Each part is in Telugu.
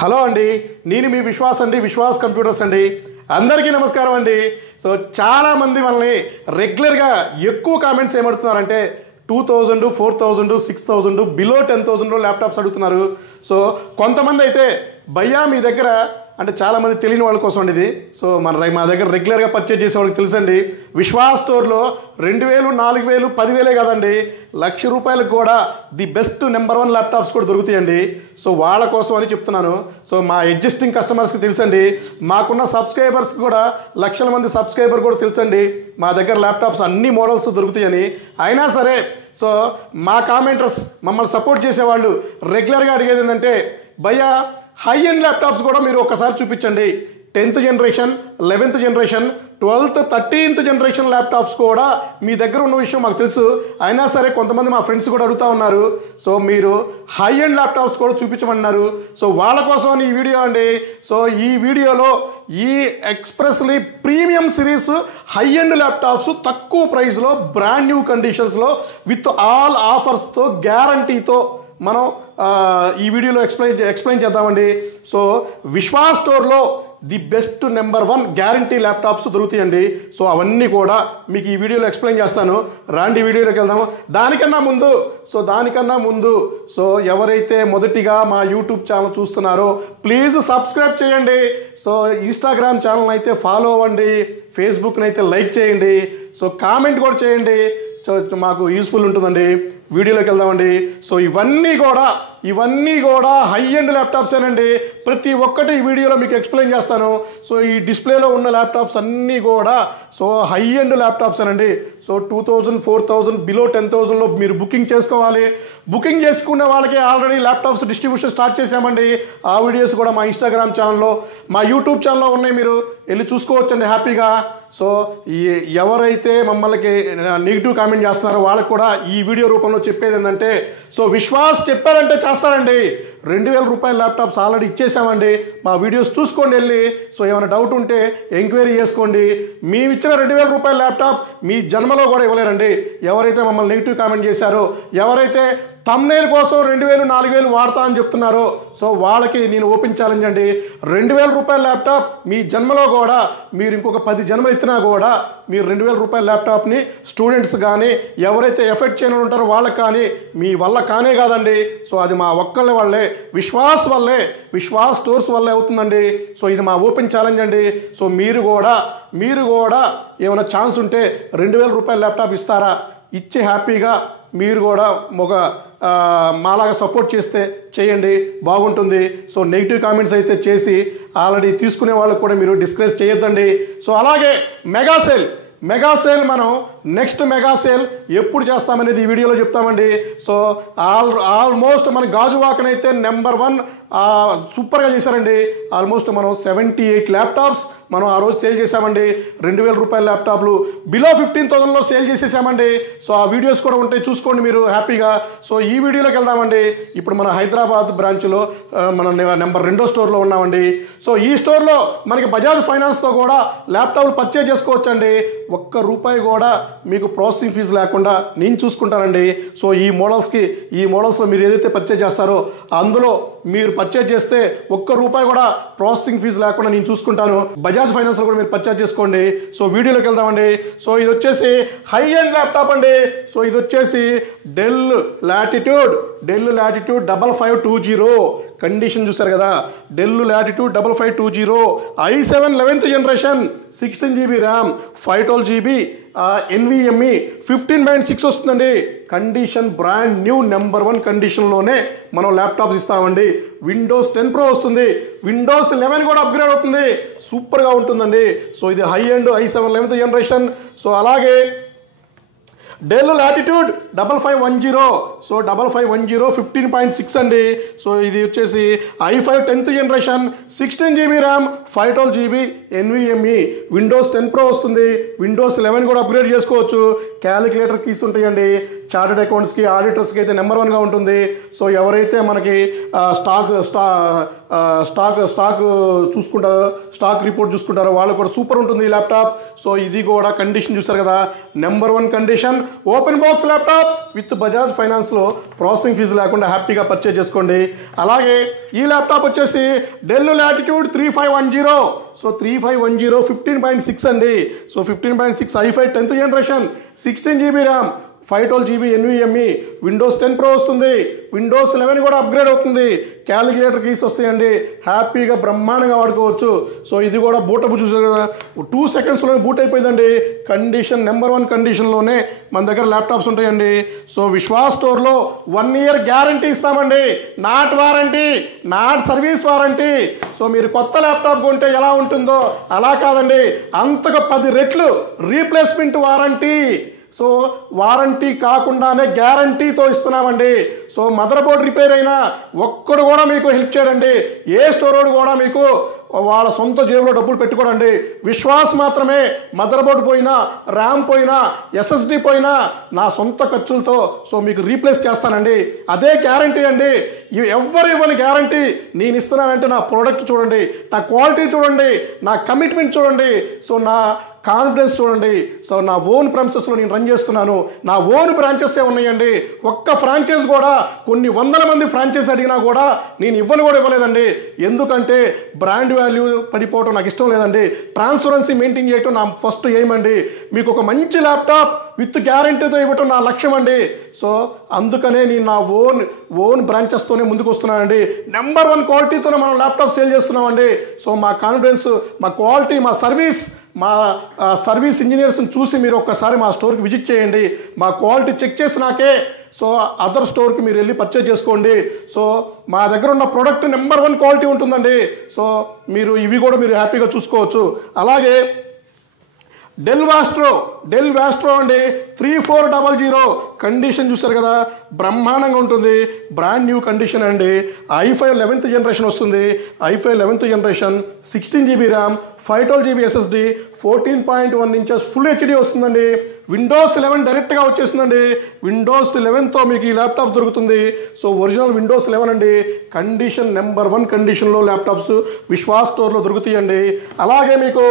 హలో అండి, నేను మీ విశ్వాస్ అండి, విశ్వాస్ కంప్యూటర్స్ అండి. అందరికీ నమస్కారం అండి. సో చాలామంది మనల్ని రెగ్యులర్గా ఎక్కువ కామెంట్స్ ఏమడుతున్నారంటే 2000, 4000, 6000 బిలో 10,000లో ల్యాప్టాప్స్ అడుగుతున్నారు. సో కొంతమంది అయితే భయ్యా మీ దగ్గర అంటే చాలామంది తెలియని వాళ్ళ కోసం అండి ఇది. సో మా దగ్గర రెగ్యులర్గా పర్చేజ్ చేసే వాళ్ళకి తెలుసండి, విశ్వాస్ స్టోర్లో 2000, 4000, 10,000 కదండి, ₹1,00,000 కూడా ది బెస్ట్ నెంబర్ 1 ల్యాప్టాప్స్ కూడా దొరుకుతాయండి. సో వాళ్ళ కోసం అని చెప్తున్నాను. సో మా ఎగ్జిస్టింగ్ కస్టమర్స్కి తెలుసండి, మాకున్న సబ్స్క్రైబర్స్ కూడా లక్షల మంది సబ్స్క్రైబర్ కూడా తెలుసండి మా దగ్గర ల్యాప్టాప్స్ అన్ని మోడల్స్ దొరుకుతాయని. అయినా సరే సో మా కామెంటర్స్ మమ్మల్ని సపోర్ట్ చేసేవాళ్ళు రెగ్యులర్గా అడిగేది ఏంటంటే, భయ్యా హై ఎండ్ ల్యాప్టాప్స్ కూడా మీరు ఒకసారి చూపించండి. 10th generation, 11th generation, 12th, 13th generation laptops కూడా మీ దగ్గర ఉన్న విషయం మాకు తెలుసు. అయినా సరే కొంతమంది మా ఫ్రెండ్స్ కూడా అడుగుతూ ఉన్నారు. సో మీరు హై ఎండ్ ల్యాప్టాప్స్ కూడా చూపించమన్నారు. సో వాళ్ళ కోసం ఈ వీడియో అండి. సో ఈ వీడియోలో ఈ expressly premium series high end laptops తక్కువ ప్రైస్లో బ్రాండ్ న్యూ కండిషన్స్లో విత్ ఆల్ ఆఫర్స్తో గ్యారంటీతో మనం ఈ వీడియోలో ఎక్స్ప్లెయిన్ చేద్దామండి. సో విశ్వాస్ స్టోర్లో the best number 1 guarantee laptops దొరుకుతాయండి. సో అవన్నీ కూడా మీకు ఈ వీడియోలో ఎక్స్ప్లెయిన్ చేస్తాను. రాండి వీడియోలోకి వెళ్దాము. దానికన్నా ముందు సో ఎవరైతే మొదటిగా మా యూట్యూబ్ ఛానల్ చూస్తున్నారో ప్లీజ్ సబ్స్క్రైబ్ చేయండి. సో ఇన్స్టాగ్రామ్ ఛానల్ అయితే ఫాలో అవ్వండి, ఫేస్బుక్ని అయితే లైక్ చేయండి, సో కామెంట్ కూడా చేయండి. సో మాకు యూస్ఫుల్ ఉంటుందండి. వీడియోలోకి వెళ్దామండి. సో ఇవన్నీ కూడా హై ఎండ్ ల్యాప్టాప్సేనండి. ప్రతి ఒక్కటి ఈ వీడియోలో మీకు ఎక్స్ప్లెయిన్ చేస్తాను. సో ఈ డిస్ప్లేలో ఉన్న ల్యాప్టాప్స్ అన్నీ కూడా సో హై ఎండ్ ల్యాప్టాప్సేనండి. సో 2000, 4000 బిలో 10,000లో మీరు బుకింగ్ చేసుకోవాలి. బుకింగ్ చేసుకునే వాళ్ళకి ఆల్రెడీ ల్యాప్టాప్స్ డిస్ట్రిబ్యూషన్ స్టార్ట్ చేసామండి. ఆ వీడియోస్ కూడా మా ఇన్స్టాగ్రామ్ ఛానల్లో, మా యూట్యూబ్ ఛానల్లో ఉన్నాయి, మీరు వెళ్ళి చూసుకోవచ్చండి హ్యాపీగా. సో ఎవరైతే మమ్మల్ని నెగిటివ్ కామెంట్ చేస్తున్నారో వాళ్ళకి కూడా ఈ వీడియో రూపంలో చెప్పేది ఏంటంటే, సో విశ్వాస్ చెప్పారంటే చేస్తారండి. ₹2,000 ల్యాప్టాప్స్ ఆల్రెడీ ఇచ్చేసామండి. మా వీడియోస్ చూసుకోండి వెళ్ళి. సో ఏమైనా డౌట్ ఉంటే ఎంక్వైరీ చేసుకోండి. మేము ఇచ్చిన ₹2,000 ల్యాప్టాప్ మీ జన్మలో కూడా ఇవ్వలేరండి. ఎవరైతే మమ్మల్ని నెగిటివ్ కామెంట్ చేశారో, ఎవరైతే థంబ్నెయిల్ కోసం 2,000, 4,000 వాడతా అని చెప్తున్నారో, సో వాళ్ళకి నేను ఓపెన్ ఛాలెంజ్ అండి. ₹2,000 ల్యాప్టాప్ మీ జన్మలో కూడా మీరు ఇంకొక 10 జన్మలు ఇచ్చినా కూడా మీరు ₹2,000 ల్యాప్టాప్ని స్టూడెంట్స్ కానీ ఎవరైతే ఎఫెక్ట్ చేయని ఉంటారో వాళ్ళకి కానీ మీ వల్ల కానే కాదండి. సో అది మా ఒక్కళ్ళ వల్లే, విశ్వాస్ వల్లే, విశ్వాస్ స్టోర్స్ వల్లే అవుతుందండి. సో ఇది మా ఓపెన్ ఛాలెంజ్ అండి. సో మీరు కూడా ఏమైనా ఛాన్స్ ఉంటే ₹2,000 ల్యాప్టాప్ ఇస్తారా? ఇచ్చి హ్యాపీగా మీరు కూడా మాలాగా సపోర్ట్ చేస్తే చేయండి, బాగుంటుంది. సో నెగిటివ్ కామెంట్స్ అయితే చేసి ఆల్రెడీ తీసుకునే వాళ్ళకు కూడా మీరు డిస్కరేజ్ చేయొద్దండి. సో అలాగే మెగా సేల్ మనం నెక్స్ట్ మెగా సేల్ ఎప్పుడు చేస్తామనేది ఈ వీడియోలో చెప్తామండి. సో ఆల్మోస్ట్ మన గాజువాకనైతే నెంబర్ 1 సూపర్గా చేశారండి. ఆల్మోస్ట్ మనం 78 ల్యాప్టాప్స్ మనం ఆ రోజు సేల్ చేసామండి. ₹2,000 ల్యాప్టాప్లు బిలో 15,000లో సేల్ చేసేసామండి. సో ఆ వీడియోస్ కూడా ఉంటాయి, చూసుకోండి మీరు హ్యాపీగా. సో ఈ వీడియోలోకి వెళ్దామండి. ఇప్పుడు మన హైదరాబాద్ బ్రాంచ్లో మనం నెంబర్ 2 స్టోర్లో ఉన్నామండి. సో ఈ స్టోర్లో మనకి బజాజ్ ఫైనాన్స్తో కూడా ల్యాప్టాప్లు పర్చేజ్ చేసుకోవచ్చండి. ₹1 కూడా మీకు ప్రాసెసింగ్ ఫీజు లేకుండా నేను చూసుకుంటానండి. సో ఈ మోడల్స్లో మీరు ఏదైతే పర్చేజ్ చేస్తారో అందులో మీరు పర్చేజ్ చేస్తే ₹1 కూడా ప్రాసెసింగ్ ఫీజు లేకుండా నేను చూసుకుంటాను. బజాజ్ ఫైనాన్స్లో కూడా మీరు పర్చేజ్ చేసుకోండి. సో వీడియోలోకి వెళ్దామండి. సో ఇది వచ్చేసి హై ఎండ్ ల్యాప్టాప్ అండి. సో ఇది వచ్చేసి డెల్ లాటిట్యూడ్ 5520 కండిషన్ చూసారు కదా, del latitude 5520 i7 11th generation, 16 GB RAM, 512 GB NVMe, 15.6 వస్తుందండి. కండిషన్ బ్రాండ్ న్యూ నెంబర్ 1 కండిషన్లోనే మనం ల్యాప్టాప్స్ ఇస్తామండి. విండోస్ 10 Pro వస్తుంది, విండోస్ 11 కూడా అప్గ్రేడ్ అవుతుంది, సూపర్గా ఉంటుందండి. సో ఇది high end i7 11th generation. So అలాగే డెల్ లాటిట్యూడ్ 5510, సో 5510 15.6 అండి. సో ఇది వచ్చేసి i5 10th generation, 16 GB RAM, 512 GB NVMe, Windows 10 Pro వస్తుంది, విండోస్ 11 కూడా అప్గ్రేడ్ చేసుకోవచ్చు. క్యాలిక్యులేటర్ కీస్ ఉంటాయండి, చార్టెడ్ అకౌంట్స్కి ఆడిటర్స్కి అయితే నెంబర్ 1గా ఉంటుంది. సో ఎవరైతే మనకి స్టాక్ చూసుకుంటారో, స్టాక్ రిపోర్ట్ చూసుకుంటారో వాళ్ళు కూడా సూపర్ ఉంటుంది ఈ ల్యాప్టాప్. సో ఇది కూడా కండిషన్ చూసారు కదా, number 1 condition. Open box laptops with Bajaj ఫైనాన్స్లో ప్రాసెసింగ్ ఫీజు లేకుండా హ్యాపీగా పర్చేజ్ చేసుకోండి. అలాగే ఈ ల్యాప్టాప్ వచ్చేసి డెల్ లాటిట్యూడ్ 3510. సో 3510 15.6 అండి. So 15.6 i5 10th generation, 16 GB RAM, 512 GB NVMe, Windows 10 Pro వస్తుంది, విండోస్ 11 కూడా అప్గ్రేడ్ అవుతుంది, క్యాలిక్యులేటర్ కీస్ వస్తాయండి, హ్యాపీగా బ్రహ్మాండంగా వాడుకోవచ్చు. సో ఇది కూడా బూటప్ చూసారు కదా, 2 సెకండ్స్లోనే బూట్ అయిపోయిందండి. కండిషన్ నెంబర్ 1 కండిషన్లోనే మన దగ్గర ల్యాప్టాప్స్ ఉంటాయండి. సో విశ్వాస్ స్టోర్లో 1 year గ్యారంటీ ఇస్తామండి, not warranty, not service warranty. So మీరు కొత్త ల్యాప్టాప్ కొంటే ఎలా ఉంటుందో అలా కాదండి, అంతగా 10 రెట్లు రీప్లేస్మెంట్ వారంటీ. సో వారంటీ కాకుండానే గ్యారంటీతో ఇస్తున్నామండి. సో మదర్ బోర్డ్ రిపేర్ అయినా ఒక్కడు కూడా మీకు హెల్ప్ చేయడండి, ఏ స్టోరోడు కూడా మీకు వాళ్ళ సొంత జేబులో డబ్బులు పెట్టుకోడండి. విశ్వాస్ మాత్రమే మదర్ బోర్డు పోయినా, ర్యామ్ పోయినా, SSD పోయినా నా సొంత ఖర్చులతో సో మీకు రీప్లేస్ చేస్తానండి. అదే గ్యారంటీ అండి, ఎవ్వరు ఇవ్వని గ్యారంటీ నేను ఇస్తున్నానంటే నా ప్రోడక్ట్ చూడండి, నా క్వాలిటీ చూడండి, నా కమిట్మెంట్ చూడండి, సో నా కాన్ఫిడెన్స్ చూడండి. సో నా ఓన్ ప్రెమిసెస్లో నేను రన్ చేస్తున్నాను, నా ఓన్ బ్రాంచెస్ ఉన్నాయండి. ఒక్క ఫ్రాంచైజ్ కూడా కొన్ని 100 మంది ఫ్రాంచైజ్ అడిగినా కూడా నేను ఇవ్వలేదండి. ఎందుకంటే బ్రాండ్ వాల్యూ పడిపోవటం నాకు ఇష్టం లేదండి, ట్రాన్స్పరెన్సీ మెయింటైన్ చేయటం నా ఫస్ట్ ఎయిమ్ అండి. మీకు ఒక మంచి ల్యాప్టాప్ విత్ గ్యారంటీతో ఇవ్వటం నా లక్ష్యం అండి. సో అందుకనే నేను నా ఓన్ బ్రాంచెస్తోనే ముందుకు వస్తున్నానండి. నెంబర్ 1 క్వాలిటీతోనే మనం ల్యాప్టాప్ సేల్ చేస్తున్నామండి. సో మా కాన్ఫిడెన్స్, మా క్వాలిటీ, మా సర్వీస్, మా సర్వీస్ ఇంజనీర్స్ని చూసి మీరు ఒక్కసారి మా స్టోర్కి విజిట్ చేయండి. మా క్వాలిటీ చెక్ చేసినాకే సో అదర్ స్టోర్కి మీరు వెళ్ళి పర్చేజ్ చేసుకోండి. సో మా దగ్గర ఉన్న ప్రోడక్ట్ నెంబర్ 1 క్వాలిటీ ఉంటుందండి. సో మీరు ఇవి కూడా మీరు హ్యాపీగా చూసుకోవచ్చు. అలాగే డెల్ వాస్ట్రో అండి 3400 కండిషన్ చూసారు కదా, బ్రహ్మాండంగా ఉంటుంది, బ్రాండ్ న్యూ కండిషన్ అండి. i5 11th జనరేషన్ వస్తుంది, i5 11th generation, 16 GB RAM, 512 GB SSD, 14.1 inches full HD వస్తుందండి. విండోస్ 11 డైరెక్ట్గా వచ్చేసిందండి. విండోస్ 11తో మీకు ఈ ల్యాప్టాప్ దొరుకుతుంది. సో ఒరిజినల్ విండోస్ 11 అండి. కండిషన్ నెంబర్ 1 కండిషన్లో ల్యాప్టాప్స్ విశ్వాస్ స్టోర్లో దొరుకుతాయండి. అలాగే మీకు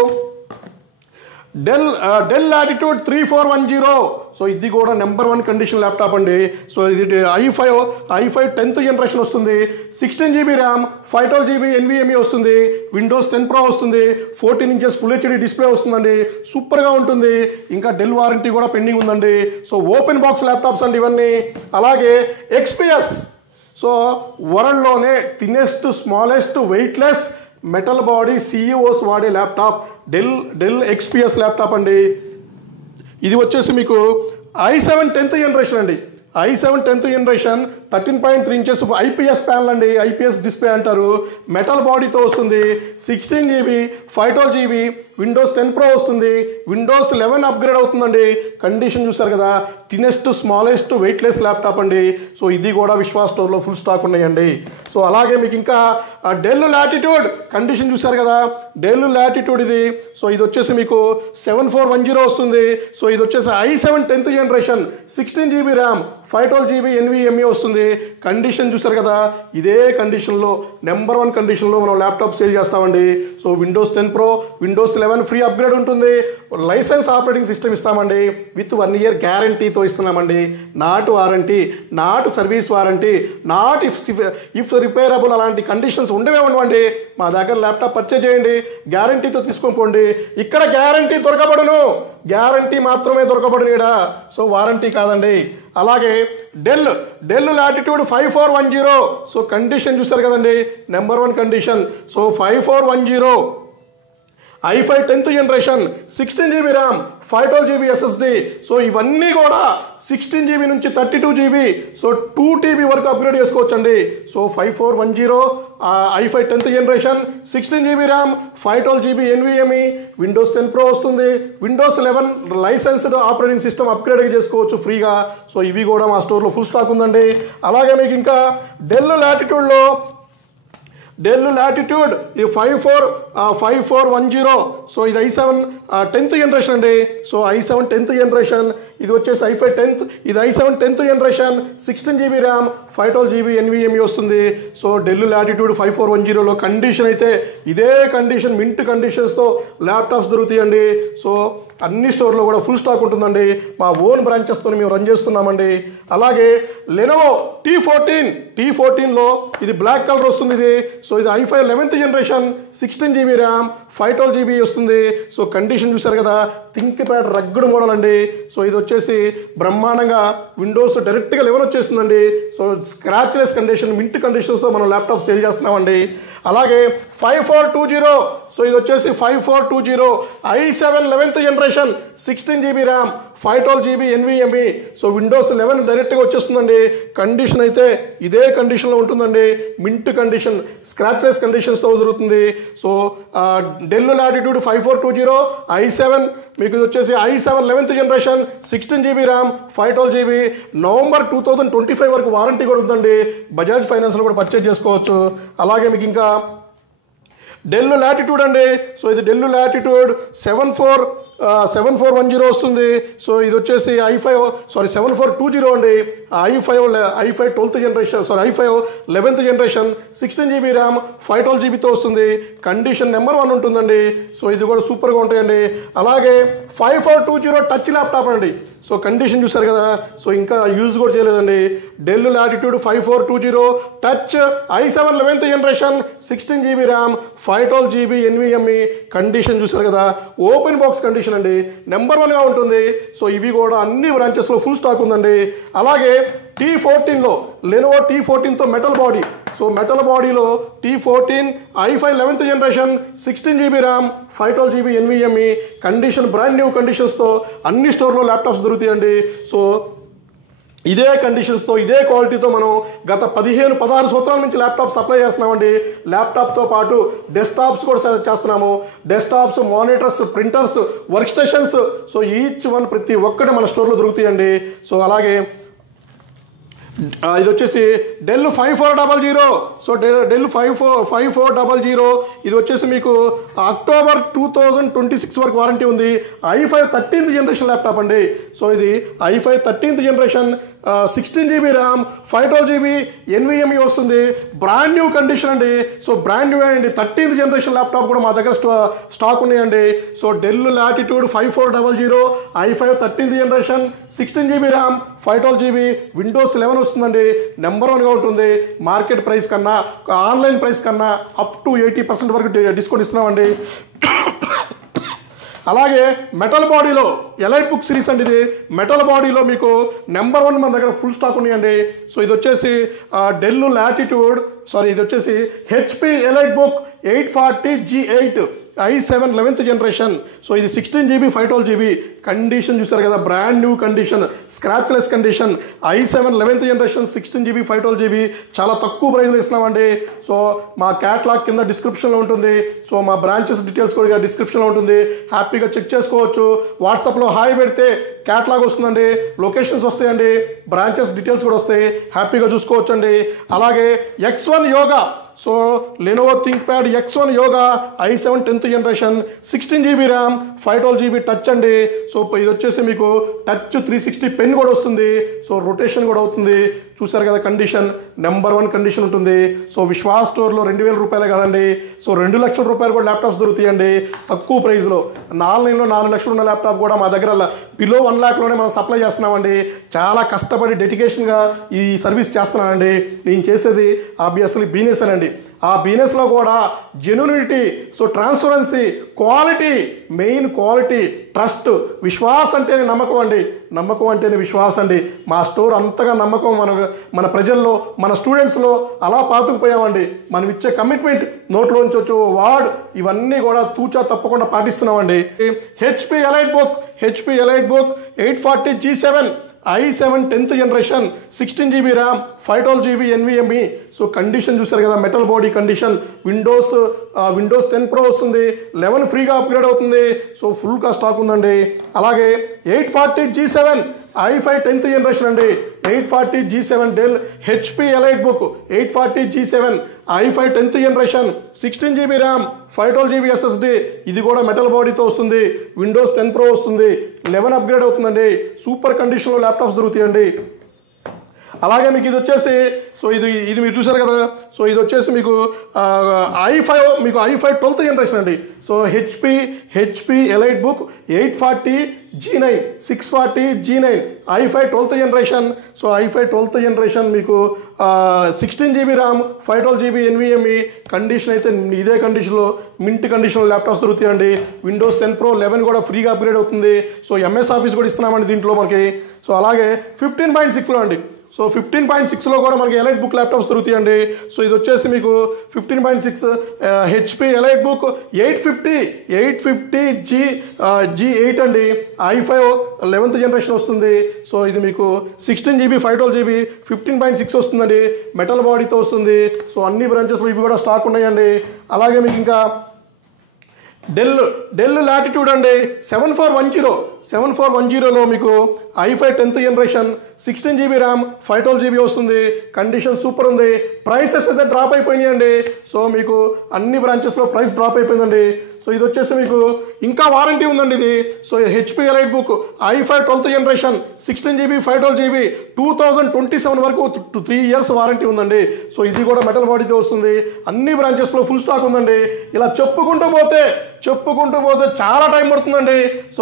డెల్ లాటిట్యూడ్ 3410. సో ఇది కూడా నెంబర్ 1 కండిషన్ ల్యాప్టాప్ అండి. సో ఇది i5 10th జనరేషన్ వస్తుంది, 16 GB ర్యామ్, 512 GB NVMe వస్తుంది, విండోస్ 10 Pro వస్తుంది, 14 inches ఫుల్ HD డిస్ప్లే వస్తుందండి, సూపర్గా ఉంటుంది. ఇంకా డెల్ వారంటీ కూడా పెండింగ్ ఉందండి. సో ఓపెన్ బాక్స్ ల్యాప్టాప్స్ అండి ఇవన్నీ. అలాగే XPS, సో వరల్డ్లోనే thinnest, smallest, weightless metal body CEOs వాడే ల్యాప్టాప్ డెల్ XPS ల్యాప్టాప్ అండి. ఇది వచ్చేసి మీకు i7 10th జనరేషన్ అండి. i7 10th generation 13.3 inches IPS panel అండి, IPS డిస్ప్లే అంటారు, మెటల్ బాడీతో వస్తుంది, 16 GB, 512 GB, విండోస్ 10 Pro వస్తుంది, విండోస్ 11 అప్గ్రేడ్ అవుతుందండి. కండిషన్ చూసారు కదా, థిన్నెస్ట్, స్మాలెస్ట్, వెయిట్లెస్ ల్యాప్టాప్ అండి. సో ఇది కూడా విశ్వాస్ స్టోర్లో ఫుల్ స్టాక్ ఉన్నాయండి. సో అలాగే మీకు ఇంకా డెల్ లాటిట్యూడ్ కండిషన్ చూసారు కదా, డెల్ లాటిట్యూడ్ ఇది. సో ఇది వచ్చేసి మీకు 7410 వస్తుంది. సో ఇది వచ్చేసి i7 10th generation, 16 GB RAM, 512 GB NVMe వస్తుంది. కండిషన్ చూసారు కదా, ఇదే కండిషన్లో నెంబర్ 1 కండిషన్లో మనం ల్యాప్టాప్ సేల్ చేస్తామండి. So Windows 10 Pro, Windows 11 free upgrade ఉంటుంది, లైసెన్స్ ఆపరేటింగ్ సిస్టమ్ ఇస్తామండి, విత్ 1 year గ్యారంటీతో ఇస్తున్నామండి, not warranty, not service warranty, not if repairable అలాంటి కండిషన్స్ ఉండవండి. మా దగ్గర ల్యాప్టాప్ పర్చేజ్ చేయండి, గ్యారంటీతో తీసుకోండి. ఇక్కడ గ్యారంటీ దొరకబడును, గ్యారంటీ మాత్రమే దొరకబడునిడా, సో వారంటీ కాదండి. అలాగే డెల్ లాటిట్యూడ్ 5410. సో కండిషన్ చూసారు కదండి, number 1 condition. So 5410 i5 10th generation, 16 GB RAM, 512 GB SSD. So ఇవన్నీ కూడా 16 GB నుంచి 32 GB, సో 2 TB వరకు అప్గ్రేడ్ చేసుకోవచ్చండి. So 5410 i5 10th generation, 16 GB RAM, 512 GB NVMe, Windows 10 Pro వస్తుంది, Windows 11 licensed operating system upgrade చేసుకోవచ్చు ఫ్రీగా. సో ఇవి కూడా మా స్టోర్లో ఫుల్ స్టాక్ ఉందండి. అలాగే మీకు ఇంకా డెల్ లాటిట్యూడ్లో డెల్ లాటిట్యూడ్ ఈ 5410. సో ఇది i7 10th జనరేషన్ అండి. So i7 10th generation. ఇది వచ్చేసి i5 10th. ఇది i7 10th generation. 16 GB RAM, 512 GB NVMe వస్తుంది. సో డెల్ లాటిట్యూడ్ 5410లో కండిషన్ అయితే ఇదే కండిషన్, మింట్ కండిషన్స్తో ల్యాప్టాప్స్ దొరుకుతాయండి. సో అన్ని స్టోర్లో కూడా ఫుల్ స్టాక్ ఉంటుందండి. మా ఓన్ బ్రాంచెస్తో మేము రన్ చేస్తున్నామండి. అలాగే లెనోవో T14లో ఇది బ్లాక్ కలర్ వస్తుంది. ఇది సో ఇది i5 11th generation, 16 GB RAM, 512 GB వస్తుంది. సో కండిషన్ చూసారు కదా, థింక్ ప్యాడ్ రగ్గుడు మోడల్ అండి. సో ఇది వచ్చేసి బ్రహ్మాండంగా విండోస్ డైరెక్ట్గా 11 వచ్చేస్తుందండి. సో స్క్రాచ్లెస్ కండిషన్, మింట్ కండిషన్స్తో మనం ల్యాప్టాప్ సేల్ చేస్తున్నామండి. అలాగే 5420. సో ఇది వచ్చేసి 5420 i7 11th generation, 16 GB RAM, 512 GB NVMe. So Windows 11 డైరెక్ట్గా వచ్చేస్తుందండి. కండిషన్ అయితే ఇదే కండిషన్లో ఉంటుందండి. మింట్ కండిషన్, స్క్రాచ్లెస్ కండిషన్స్తో దొరుకుతుంది. సో డెల్ లాటిట్యూడ్ 5420 i7 మీకు ఇది వచ్చేసి i7 11th generation, 16 GB RAM, 512 GB. November 2025 వరకు వారంటీ కూడా ఉందండి. బజాజ్ ఫైనాన్స్లో కూడా పర్చేజ్ చేసుకోవచ్చు. అలాగే మీకు ఇంకా డెల్ లాటిట్యూడ్ అండి. సో ఇది డెల్ లాటిట్యూడ్ 7410 వస్తుంది. సో ఇది వచ్చేసి i5 7420 అండి. i5 12th generation, i5 11th generation, 16 GB RAM, 512 GBతో వస్తుంది. కండిషన్ నెంబర్ 1 ఉంటుందండి. సో ఇది కూడా సూపర్గా ఉంటాయండి. అలాగే 5420 టచ్ ల్యాప్టాప్ అండి. సో కండిషన్ చూసారు కదా, సో ఇంకా యూజ్ కూడా చేయలేదండి. Del latitude 5420 touch, i7 11th generation, 16 GB RAM, 512 GB NVMe. Condition చూసారు కదా, ఓపెన్ బాక్స్ కండిషన్ అండి, నెంబర్ 1గా ఉంటుంది. సో ఇవి కూడా అన్ని బ్రాంచెస్లో ఫుల్ స్టాక్ ఉందండి. అలాగే T14లో లెనోవో T14తో మెటల్ బాడీ. సో మెటల్ బాడీలో T14 i5 11th generation, 16 GB RAM, 512 GB NVMe. Condition brand new కండిషన్స్తో అన్ని స్టోర్లో ల్యాప్టాప్స్ దొరుకుతాయండి. సో ఇదే కండిషన్స్తో, ఇదే క్వాలిటీతో మనం గత 15-16 సంవత్సరాల నుంచి ల్యాప్టాప్ సప్లై చేస్తున్నామండి. ల్యాప్టాప్తో పాటు డెస్క్టాప్స్ కూడా చేస్తున్నాము. Desktops, monitors, printers, work stations. So each one ప్రతి ఒక్కటి మన స్టోర్లో దొరుకుతాయండి. సో అలాగే ఇది వచ్చేసి డెల్ 5400. సో డెల్ 5400 ఇది వచ్చేసి మీకు అక్టోబర్ 2026 వరకు వారంటీ ఉంది. i5 13th జనరేషన్ ల్యాప్టాప్ అండి. సో ఇది i5 13th generation, 16 GB RAM, 512 GB NVMe వస్తుంది. బ్రాండ్ న్యూ కండిషన్ అండి. సో బ్రాండ్ న్యూ అండి. 13th జనరేషన్ ల్యాప్టాప్ కూడా మా దగ్గర స్టాక్ ఉన్నాయండి. So del latitude 5400 i5 13th generation, 16 GB RAM, 512 GB, Windows 11 వస్తుందండి. నెంబర్ 1గా ఉంటుంది. మార్కెట్ ప్రైస్ కన్నా, ఆన్లైన్ ప్రైస్ కన్నా అప్ టు 80% వరకు డిస్కౌంట్ ఇస్తున్నామండి. అలాగే మెటల్ బాడీలో ఎలైట్ బుక్ సిరీస్ అండి. ఇది మెటల్ బాడీలో మీకు నెంబర్ 1 మన దగ్గర ఫుల్ స్టాక్ ఉన్నాయండి. సో ఇది వచ్చేసి డెల్ లాటిట్యూడ్, ఇది వచ్చేసి HP elite book 840G8 i7 11th generation. So ఇది 16 GB 512 GB. కండిషన్ చూసారు కదా, brand new condition, scratchless condition. i7 11th generation, 16 GB 512 GB. చాలా తక్కువ ప్రైస్లో ఇస్తున్నామండి. సో మా క్యాట్లాగ్ కింద డిస్క్రిప్షన్లో ఉంటుంది. సో మా బ్రాంచెస్ డీటెయిల్స్ కూడా డిస్క్రిప్షన్లో ఉంటుంది. హ్యాపీగా చెక్ చేసుకోవచ్చు. వాట్సాప్లో హాయ్ పెడితే క్యాట్లాగ్ వస్తుందండి, లొకేషన్స్ వస్తాయండి, బ్రాంచెస్ డీటెయిల్స్ కూడా వస్తాయి. హ్యాపీగా చూసుకోవచ్చు అండి. అలాగే X1 yoga. So Lenovo think pad X1 yoga i7 10th generation, 16 GB RAM, 512 GB touch అండి. సో ఇది వచ్చేసి మీకు టచ్ 360 పెన్ కూడా వస్తుంది. సో రొటేషన్ కూడా అవుతుంది. చూసారు కదా, కండిషన్ నెంబర్ 1 కండిషన్ ఉంటుంది. సో విశ్వాస్ స్టోర్లో 2000 రూపాయలే కదండి. సో 2 లక్షల రూపాయలు కూడా ల్యాప్టాప్స్ దొరుకుతాయండి తక్కువ ప్రైస్లో. ఆన్లైన్లో 4 లక్షలు ఉన్న ల్యాప్టాప్ కూడా మా దగ్గర బిలో 1 లాఖ్లోనే మనం సప్లై చేస్తున్నామండి. చాలా కష్టపడి డెడికేషన్గా ఈ సర్వీస్ చేస్తున్నానండి. నేను చేసేది ఆబ్వియస్లీ బిజినెస్ అనండి. ఆ బిజినెస్లో కూడా genuinity, so transparency, quality, main quality, trust, Vishwas అంటేనే నమ్మకం అండి. నమ్మకం అంటేనే విశ్వాసం అండి. మా స్టోర్ అంతగా నమ్మకం మన ప్రజల్లో, మన స్టూడెంట్స్లో అలా పాతుకుపోయామండి. మనం ఇచ్చే కమిట్మెంట్, నోట్లోంచి వచ్చే వార్డ్, ఇవన్నీ కూడా తూచా తప్పకుండా పాటిస్తున్నామండి. HP elite book 840G7 i7 10th generation, 16 GB RAM, 512 GB NVMe. So condition చూసారు కదా, metal body condition. Windows 10 Pro వస్తుంది. 11 ఫ్రీగా అప్గ్రేడ్ అవుతుంది. సో ఫుల్గా స్టాక్ ఉందండి. అలాగే 840G7 i5 10th జనరేషన్ అండి 840 G7 Dell HP elite book 840 G7 i5 10th generation 16 GB RAM 512 GB SSD ఇది కూడా మెటల్ బాడీతో వస్తుంది విండోస్ 10 Pro వస్తుంది 11 అప్గ్రేడ్ అవుతుందండి సూపర్ కండిషన్లో ల్యాప్టాప్స్ దొరుకుతాయండి అలాగే మీకు ఇది వచ్చేసి సో ఇది మీరు చూసారు కదా సో ఇది వచ్చేసి మీకు i5 12th జనరేషన్ అండి so HP elite book 840 G9 640 G9 i5 12th generation so i5 12th generation మీకు 16 GB RAM 512 GB NVMe condition అయితే ఇదే కండిషన్లో మింట్ కండిషన్లో ల్యాప్టాప్స్ దొరుకుతాయండి విండోస్ 10 Pro 11 కూడా ఫ్రీగా అప్గ్రేడ్ అవుతుంది సో MS ఆఫీస్ కూడా ఇస్తున్నామండి దీంట్లో మనకి సో అలాగే 15.6లో అండి సో 15.6లో కూడా మనకి ఎలైట్ బుక్ ల్యాప్టాప్స్ దొరుకుతాయండి సో ఇది వచ్చేసి మీకు 15.6 HP ఎలైట్ బుక్ 850 G8 అండి i5 11th జనరేషన్ వస్తుంది సో ఇది మీకు 16 GB 512 GB 15.6 వస్తుందండి మెటల్ బాడీతో వస్తుంది సో అన్ని బ్రాంచెస్లో ఇవి కూడా స్టాక్ ఉన్నాయండి అలాగే మీకు ఇంకా డెల్ లాటిట్యూడ్ అండి 7410లో మీకు i5 10th generation 16 GB RAM 512 GB వస్తుంది కండిషన్ సూపర్ ఉంది ప్రైసెస్ అయితే డ్రాప్ అయిపోయినాయండి సో మీకు అన్ని బ్రాంచెస్లో ప్రైస్ డ్రాప్ అయిపోయిందండి సో ఇది వచ్చేసి మీకు ఇంకా వారంటీ ఉందండి ఇది so HP elite book i5 12th generation 16 GB 512 GB 2027 వరకు 3 years వారంటీ ఉందండి సో ఇది కూడా మెటల్ బాడీతో వస్తుంది అన్ని బ్రాంచెస్లో ఫుల్ స్టాక్ ఉందండి ఇలా చెప్పుకుంటూ పోతే చాలా టైం పడుతుందండి సో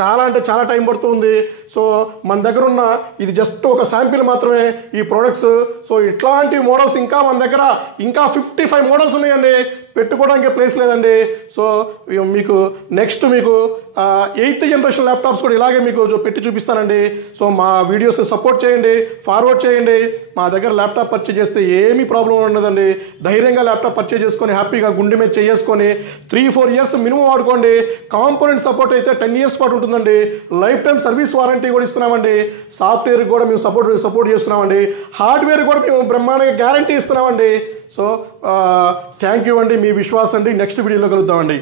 చాలా అంటే చాలా టైం పడుతుంది సో మన దగ్గర ఉన్న ఇది జస్ట్ ఒక శాంపిల్ మాత్రమే ఈ ప్రోడక్ట్స్ సో ఇట్లాంటి మోడల్స్ ఇంకా మన దగ్గర ఇంకా 55 మోడల్స్ ఉన్నాయండి పెట్టుకోవడానికి ప్లేస్ లేదండి సో మీకు నెక్స్ట్ మీకు 8th జనరేషన్ ల్యాప్టాప్స్ కూడా ఇలాగే మీకు పెట్టి చూపిస్తానండి సో మా వీడియోస్ సపోర్ట్ చేయండి ఫార్వర్డ్ చేయండి మా దగ్గర ల్యాప్టాప్ పర్చేజ్ చేస్తే ఏమీ ప్రాబ్లం ఉండదండి ధైర్యంగా ల్యాప్టాప్ పర్చేజ్ చేసుకొని హ్యాపీగా గుండె మీద చేసుకొని 3-4 years మినిమం వాడుకోండి కాంపోనెంట్ సపోర్ట్ అయితే 10 years పాటు ఉంటుందండి లైఫ్ టైం సర్వీస్ వారంటీ కూడా ఇస్తున్నామండి సాఫ్ట్వేర్ కూడా మేము సపోర్ట్ చేస్తున్నామండి హార్డ్వేర్ కూడా మేము బ్రహ్మాండంగా గ్యారంటీ ఇస్తున్నామండి సో థ్యాంక్ యూ అండి మీ విశ్వాసం అండి నెక్స్ట్ వీడియోలో కలుద్దామండి